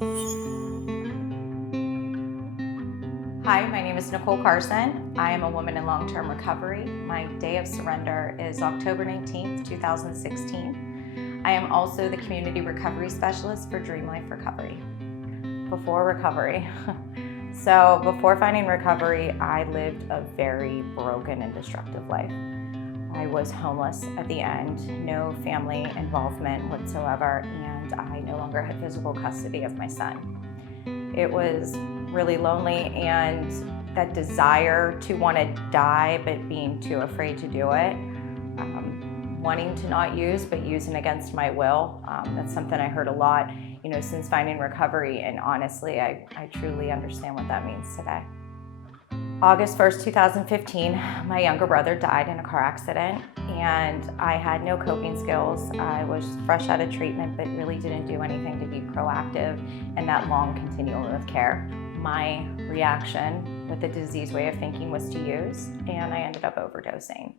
Hi, my name is Nicole Carson. I am a woman in long-term recovery. My day of surrender is October 19th, 2016. I am also the community recovery specialist for DreamLife Recovery. Before recovery, so before finding recovery, I lived a very broken and destructive life. I was homeless at the end, no family involvement whatsoever, and I no longer had physical custody of my son. It was really lonely, and that desire to want to die but being too afraid to do it, wanting to not use but using against my will. That's something I heard a lot, since finding recovery, and honestly, I truly understand what that means today. August 1st, 2015, my younger brother died in a car accident, and I had no coping skills. I was fresh out of treatment, but really didn't do anything to be proactive in that long continuum of care. My reaction with the disease way of thinking was to use, and I ended up overdosing.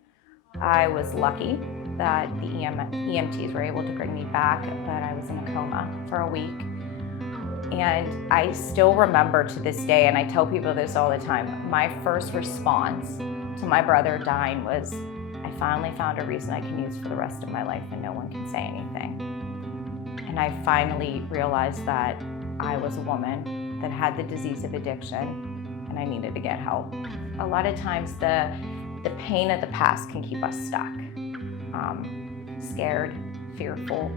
I was lucky that the EMTs were able to bring me back, but I was in a coma for a week. And I still remember to this day, and I tell people this all the time, my first response to my brother dying was, I finally found a reason I can use for the rest of my life and no one can say anything. And I finally realized that I was a woman that had the disease of addiction and I needed to get help. A lot of times the pain of the past can keep us stuck, scared, fearful.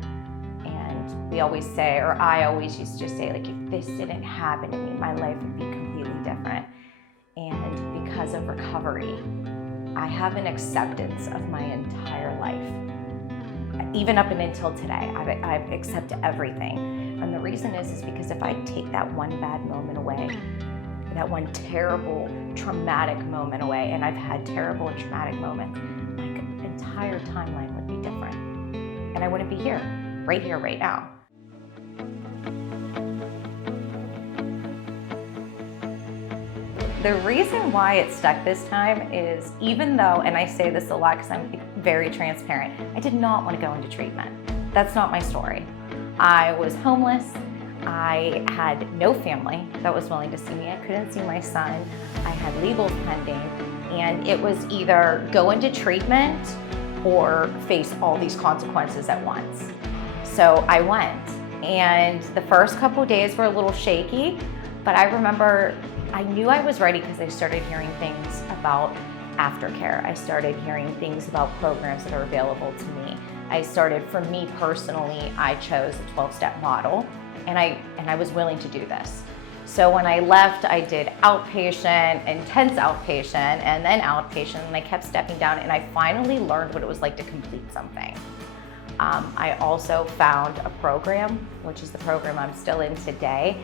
And we always say, or I always used to say, like, if this didn't happen to me, my life would be completely different. And because of recovery, I have an acceptance of my entire life. Even up and until today, I've accepted everything. And the reason is because if I take that one bad moment away, that one terrible, traumatic moment away, and I've had terrible and traumatic moments, my entire timeline would be different. And I wouldn't be here, right now. The reason why it stuck this time is, even though, and I say this a lot because I'm very transparent, I did not want to go into treatment. That's not my story. I was homeless. I had no family that was willing to see me. I couldn't see my son. I had legals pending, and it was either go into treatment or face all these consequences at once. So I went, and the first couple of days were a little shaky, but I remember I knew I was ready because I started hearing things about aftercare. I started hearing things about programs that are available to me. For me personally, I chose a 12-step model, and I was willing to do this. So when I left, I did outpatient, intense outpatient, and then outpatient, and I kept stepping down, and I finally learned what it was like to complete something. I also found a program, which is the program I'm still in today,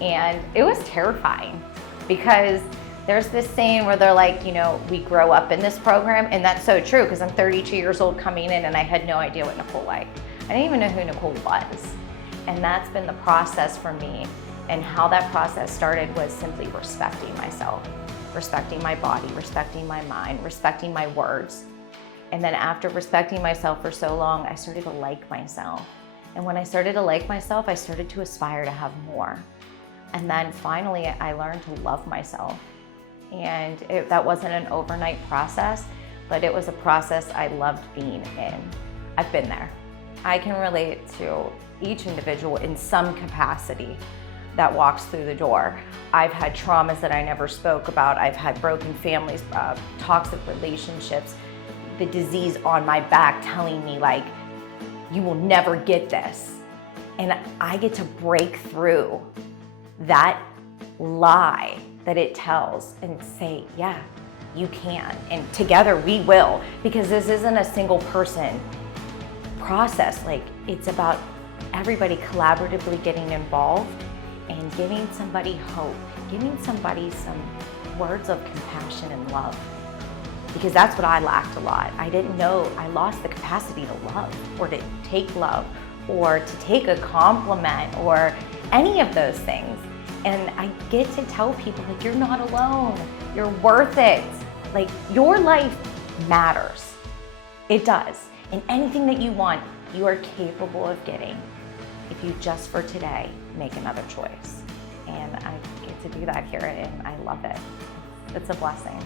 and it was terrifying because there's this saying where they're like, we grow up in this program, and that's so true because I'm 32 years old coming in and I had no idea what Nicole liked. I didn't even know who Nicole was. And that's been the process for me. And how that process started was simply respecting myself, respecting my body, respecting my mind, respecting my words. And then after respecting myself for so long, I started to like myself. And when I started to like myself, I started to aspire to have more. And then finally, I learned to love myself. And that wasn't an overnight process, but it was a process I loved being in. I've been there. I can relate to each individual in some capacity that walks through the door. I've had traumas that I never spoke about. I've had broken families, toxic relationships, the disease on my back telling me, like, you will never get this. And I get to break through that lie that it tells and say, yeah, you can. And together we will, because this isn't a single person process. Like, it's about everybody collaboratively getting involved and giving somebody hope, giving somebody some words of compassion and love. Because that's what I lacked a lot. I didn't know, I lost the capacity to love or to take love or to take a compliment or any of those things. And I get to tell people, like, you're not alone, you're worth it. Like, your life matters. It does. And anything that you want, you are capable of getting if you just for today make another choice. And I get to do that here, and I love it. It's a blessing.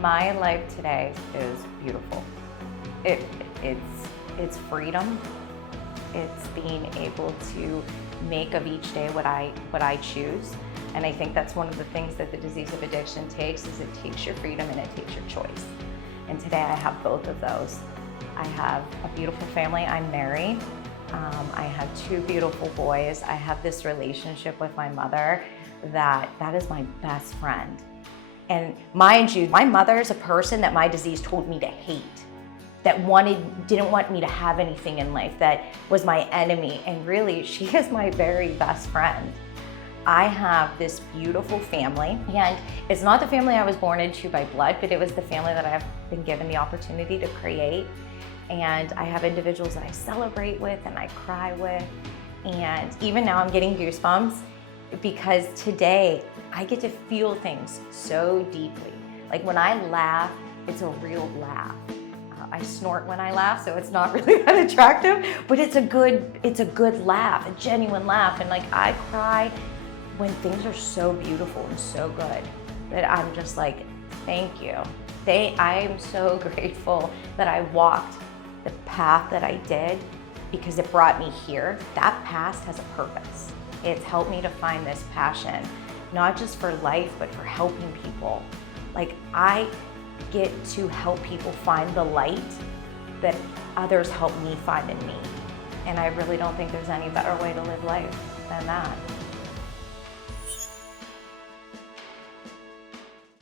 My life today is beautiful. It's freedom. It's being able to make of each day what I choose. And I think that's one of the things that the disease of addiction takes, is it takes your freedom and it takes your choice. And today I have both of those. I have a beautiful family. I'm married. I have 2 beautiful boys. I have this relationship with my mother that is my best friend. And mind you, my mother's a person that my disease told me to hate, that didn't want me to have anything in life, that was my enemy. And really, she is my very best friend. I have this beautiful family, and it's not the family I was born into by blood, but it was the family that I've been given the opportunity to create. And I have individuals that I celebrate with and I cry with. And even now I'm getting goosebumps, because today I get to feel things so deeply. Like when I laugh, it's a real laugh. I snort when I laugh, so it's not really that attractive, but it's a good laugh, a genuine laugh. And like I cry when things are so beautiful and so good that I'm just like, thank you. I am so grateful that I walked the path that I did, because it brought me here. That past has a purpose. It's helped me to find this passion, not just for life, but for helping people. Like I get to help people find the light that others help me find in me. And I really don't think there's any better way to live life than that.